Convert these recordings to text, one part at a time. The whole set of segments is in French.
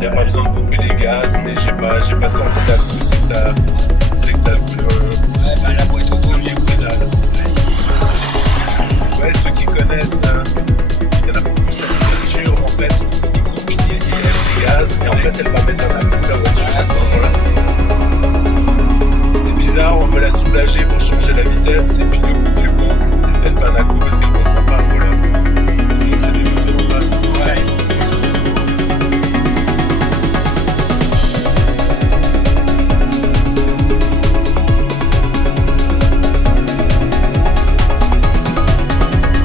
Il n'y a pas besoin de couper les gaz, mais j'ai pas senti d'un coup, c'est que t'as le coup. Ouais, bah la boîte auto, le pédale. Ouais, ceux qui connaissent, il y en a beaucoup, cette voiture, en fait, ils coupent, ils aiment les gaz, et en fait, elle va mettre un coup la voiture à ce moment-là. C'est bizarre, on veut la soulager pour changer la vitesse, et puis le coup du compte, elle fait un à-coup parce qu'elle comprend pas, voilà. Donc c'est des motos en face. ouais.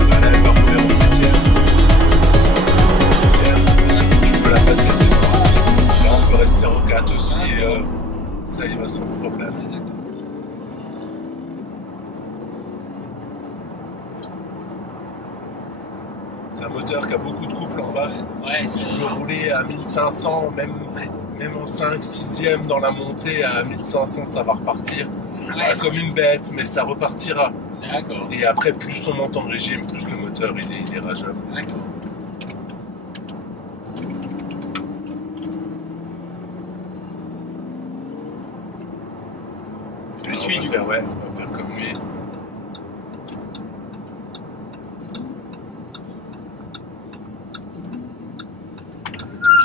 Voilà, elle va rouler en 7ème. Tu peux la passer, c'est parfait. Là, on peut rester en 4 aussi, ça y va sans problème. C'est un moteur qui a beaucoup de couple en bas. Ouais, Tu peux rouler à 1500, même en 5-6ème dans la montée, à 1500, ça va repartir. Ouais, Comme une bête, mais ça repartira. D'accord, Et après, plus on monte en régime, plus le moteur il est rageable. d'accord. Je le suis du coup. On va faire comme lui.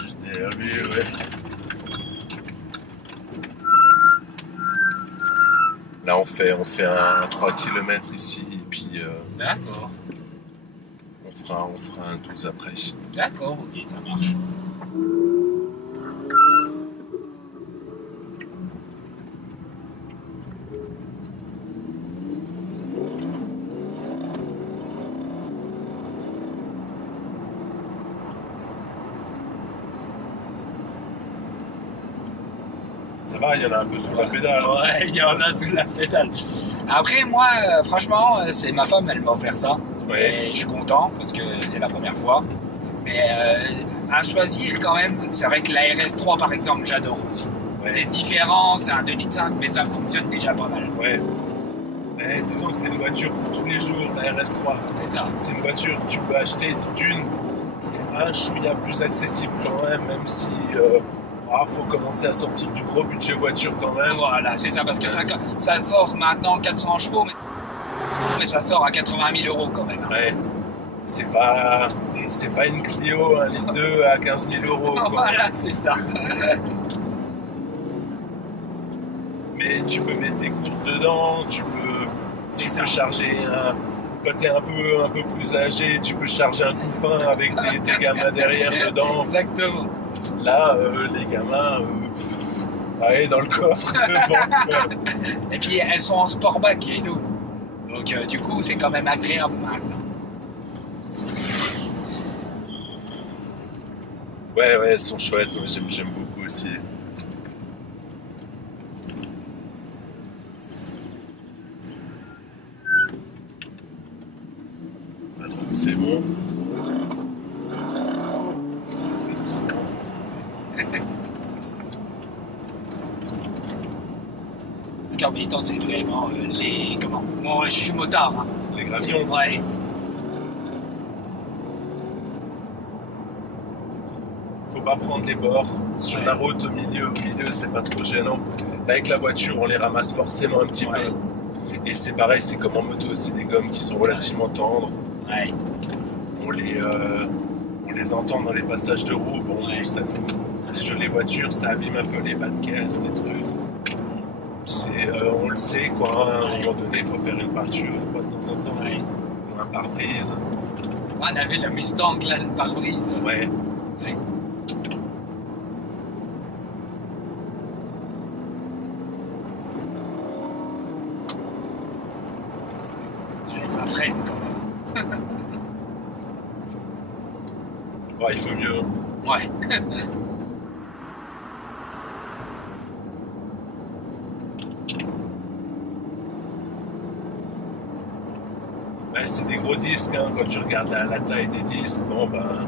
Juste derrière lui, ouais. Là, on fait un 3 km ici, et puis D'accord, on fera un 12 après. d'accord, ok, ça marche. Ça va, il y en a un peu sous la pédale. Ouais, il y en a sous la pédale. Après, moi, franchement, c'est ma femme, elle m'a offert ça. Ouais. Et je suis content parce que c'est la première fois. Mais à choisir quand même, c'est vrai que la RS3 par exemple, j'adore aussi. Ouais. C'est différent, c'est un 2,5 litres, mais ça fonctionne déjà pas mal. Ouais. Mais disons que c'est une voiture pour tous les jours, la RS3. C'est ça. C'est une voiture que tu peux acheter d'une qui est un chouïa plus accessible quand même si faut commencer à sortir du gros budget voiture quand même. Voilà, c'est ça, parce que ça sort maintenant 400 chevaux, mais ça sort à 80 000 euros quand même. Hein. Ouais. C'est pas une Clio 1,2 litre à 15 000 euros. Quoi. Voilà, c'est ça. Mais tu peux mettre tes courses dedans, tu peux charger quand t'es un peu plus âgé, tu peux charger un couffin avec tes gamins derrière dedans. Exactement. Là, les gamins, dans le coffre devant. Et puis elles sont en sportback et tout. Donc du coup, c'est quand même agréable maintenant. Ouais, elles sont chouettes, moi, j'aime beaucoup aussi. À droite, c'est bon. Ce qui est embêtant, c'est vraiment les... Comment? Moi, je suis motard. Hein. Les gravions. Ouais. Faut pas prendre les bords. Sur la route, au milieu, c'est pas trop gênant. Là, avec la voiture, on les ramasse forcément un petit peu. Et c'est pareil, c'est comme en moto, c'est des gommes qui sont relativement tendres. Ouais. On les entend dans les passages de roue. Bon, sur les voitures, ça abîme un peu les bas de caisse, les trucs. On le sait, quoi. À un moment donné, il faut faire une peinture une fois de temps en temps. Ouais. Ou un pare-brise. On avait le Mustang, là, le pare-brise. Ouais. Ouais. Ça freine quand même. Ouais, il faut mieux. Ouais. Ouais, c'est des gros disques, hein, quand tu regardes la taille des disques, bon ben.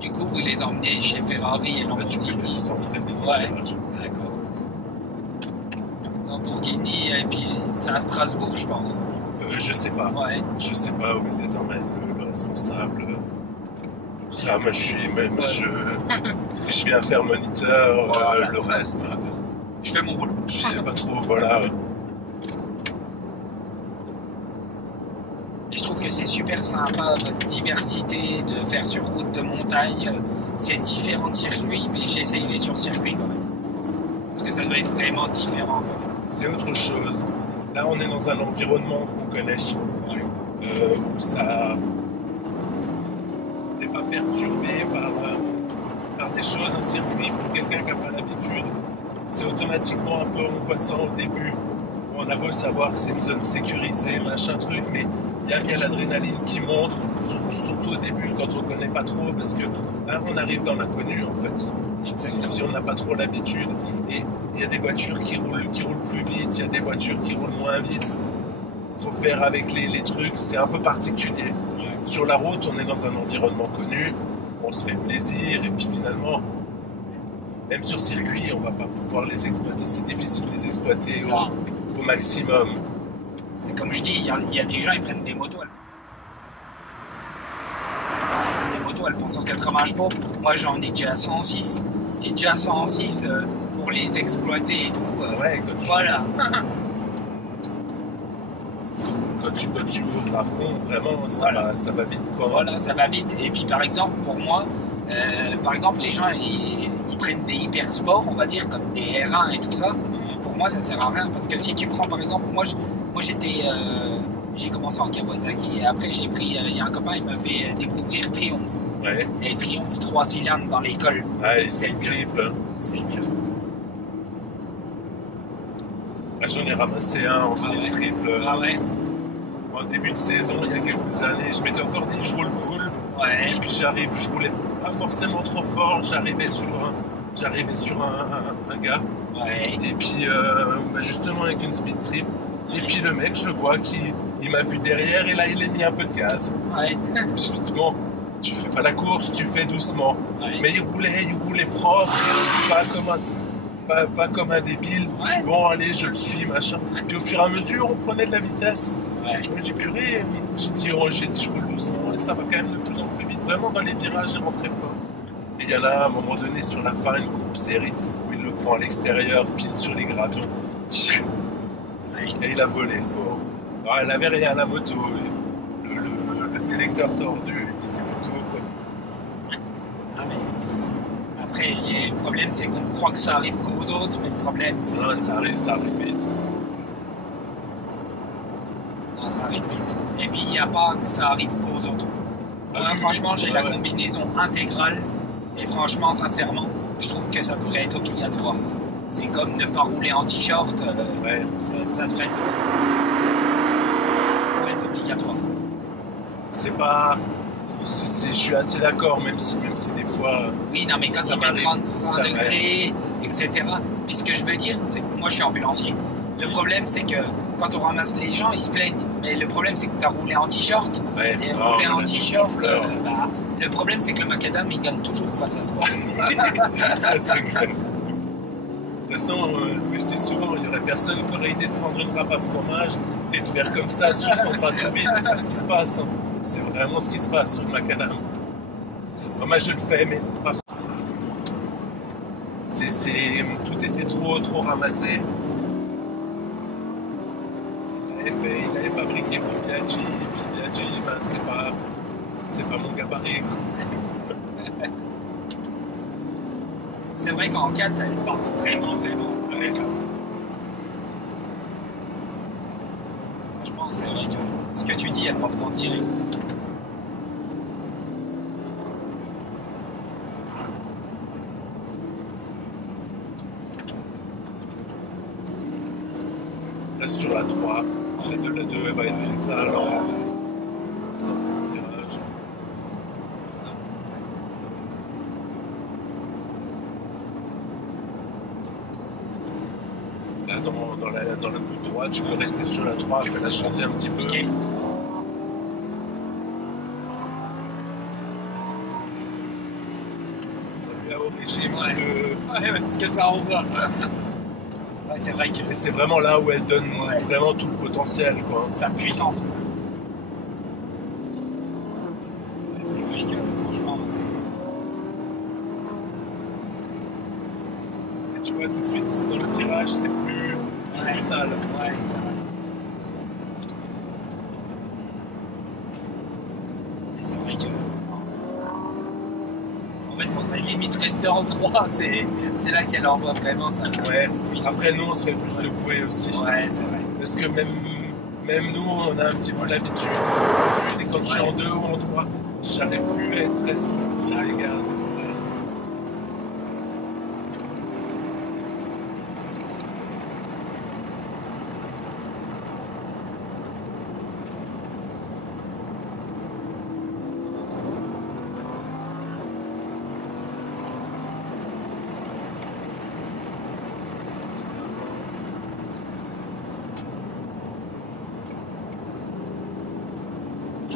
Du coup, vous les emmenez chez Ferrari et Lamborghini. Tu peux s'entraîner. Ouais, d'accord. Lamborghini, et puis c'est à Strasbourg, je pense. Je sais pas. Ouais. Je sais pas où ils les emmènent, le responsable. Ça, moi, je viens faire moniteur, Voilà. le reste, Je fais mon boulot. je sais pas trop, voilà. Et je trouve que c'est super sympa, votre diversité de faire sur route de montagne. C'est différents circuits, mais j'essayerai sur circuit quand même, je pense. Parce que ça doit être vraiment différent quand même. C'est autre chose. Là, on est dans un environnement qu'on connaît, où ça... T'es pas perturbé par des choses, un circuit pour quelqu'un qui n'a pas l'habitude. C'est automatiquement un peu angoissant au début. On a beau savoir que c'est une zone sécurisée, machin truc, mais il y a l'adrénaline qui monte, surtout au début quand on ne connaît pas trop, parce que là on arrive dans l'inconnu en fait. Si on n'a pas trop l'habitude. Et il y a des voitures qui roulent plus vite, il y a des voitures qui roulent moins vite. Il faut faire avec les trucs, c'est un peu particulier. Ouais. Sur la route, on est dans un environnement connu, on se fait plaisir, et puis finalement, même sur circuit, on va pas pouvoir les exploiter. C'est difficile de les exploiter C'est ça. au maximum. C'est comme je dis, il y a des gens, ils prennent des motos, elles font 180 chevaux. Moi, j'en ai déjà 106. Et déjà 106, pour les exploiter et tout. Ouais, Voilà. quand tu ouvres à fond, vraiment, ça va vite, quoi. Voilà, ça va vite. Et puis, par exemple, pour moi, les gens, ils prennent des hyper sports, on va dire, comme des R1 et tout ça. Pour moi, ça sert à rien. Parce que si tu prends, par exemple, moi j'ai commencé en Kawasaki et après j'ai pris, il y a un copain, il m'a fait découvrir Triumph. Ouais. Et Triumph 3 cylindres dans l'école. Ouais, c'est le triple. C'est bien. J'en ai ramassé un en speed triple. Ah ouais. En début de saison, il y a quelques années, je m'étais encore dit je roule cool. Ouais. Et puis je roulais pas forcément trop fort, j'arrivais sur un gars. Ouais. Et puis justement avec une speed trip. Ouais. Et puis le mec, je le vois il m'a vu derrière et là il a mis un peu de gaz. Ouais. Justement, tu fais pas la course, tu fais doucement. Ouais. Mais il roulait propre, pas comme un débile. Ouais. Bon allez, je le suis, machin. Ouais. Puis au fur et à mesure, on prenait de la vitesse. Ouais. J'ai purée, j'ai dit je roule doucement et ça va quand même de plus en plus vite. Vraiment dans les virages, j'ai rentré fort. Et il y en a à un moment donné sur la fin, une coupe série où il le prend à l'extérieur, pile sur les gravions. Ouais. Et il a volé, le pauvre. Alors, elle avait rien à la moto. Le sélecteur tordu, et puis c'est tout. Ah, mais après, le problème, c'est qu'on croit que ça arrive qu'aux autres, mais le problème, c'est... Non, ça arrive vite. Non, ça arrive vite. Et puis, il n'y a pas que ça arrive qu'aux autres. Moi, franchement, j'ai la combinaison intégrale. Et franchement, sincèrement, je trouve que ça devrait être obligatoire. C'est comme ne pas rouler en t-shirt. Ça devrait être obligatoire. C'est pas... je suis assez d'accord, même si des fois... Oui, non, mais quand il fait 35 degrés, etc. Mais ce que je veux dire, c'est que moi, je suis ambulancier. Le problème, c'est que quand on ramasse les gens, ils se plaignent. Mais le problème, c'est que tu as roulé en t-shirt. Ouais, et rouler en t-shirt, le problème, c'est que le macadam, il gagne toujours face à toi. Ça, c'est clair. De toute façon, je dis souvent, il n'y aurait personne qui aurait idée de prendre une râpe à fromage et de faire comme ça sur son bras tout vide. C'est ce qui se passe. Hein. C'est vraiment ce qui se passe sur le macadam. Moi, je le fais, mais pas. Tout était trop ramassé. Il avait fabriqué pour Piaggi, et puis Piaggi, c'est pas mon gabarit. C'est vrai qu'en 4, elle part vraiment impeccable. Franchement, c'est vrai que ce que tu dis, elle va prendre tirer. Reste sur la 3. De la 2, elle va être mentale. Sortie du virage. Là, dans la bout droite, tu peux rester sur la 3, fais la chanter un petit peu. Okay. Reviens au régime, parce que ça envoie. Ouais, c'est vrai que... Et c'est vraiment là où elle donne vraiment tout le potentiel, quoi. Sa puissance. Ouais, c'est vrai que, franchement... franchement, c'est... Et tu vois, tout de suite, dans le virage, c'est plus brutal. Ouais, ça va. Et c'est vrai que... En fait, il faudrait limite rester en 3, c'est là qu'elle envoie vraiment ça. Ouais, après nous, on se fait plus secouer aussi. Ouais, c'est vrai. Parce que même nous, on a un petit peu l'habitude. Et quand je suis en 2 ou en 3, j'arrive plus à être très souple sur les gaz.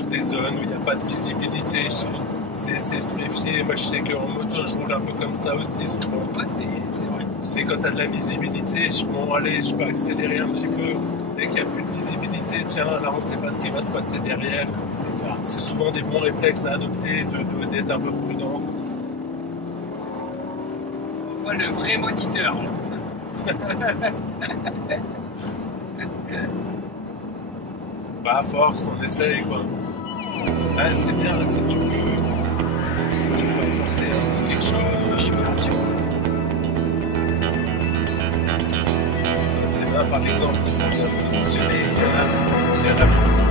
Des zones où il n'y a pas de visibilité, c'est se méfier. Moi je sais qu'en moto je roule un peu comme ça aussi souvent. Ouais, c'est vrai. C'est quand tu as de la visibilité, bon allez, je peux accélérer un petit peu. Dès qu'il n'y a plus de visibilité, tiens, là on ne sait pas ce qui va se passer derrière. C'est ça. C'est souvent des bons réflexes à adopter, d'être un peu prudent. On voit le vrai moniteur. Bah à force, on essaye quoi. Ah, c'est bien si tu peux apporter un petit quelque chose. Oui, bien sûr. Tes mains par exemple sont bien positionnées, il y en a beaucoup.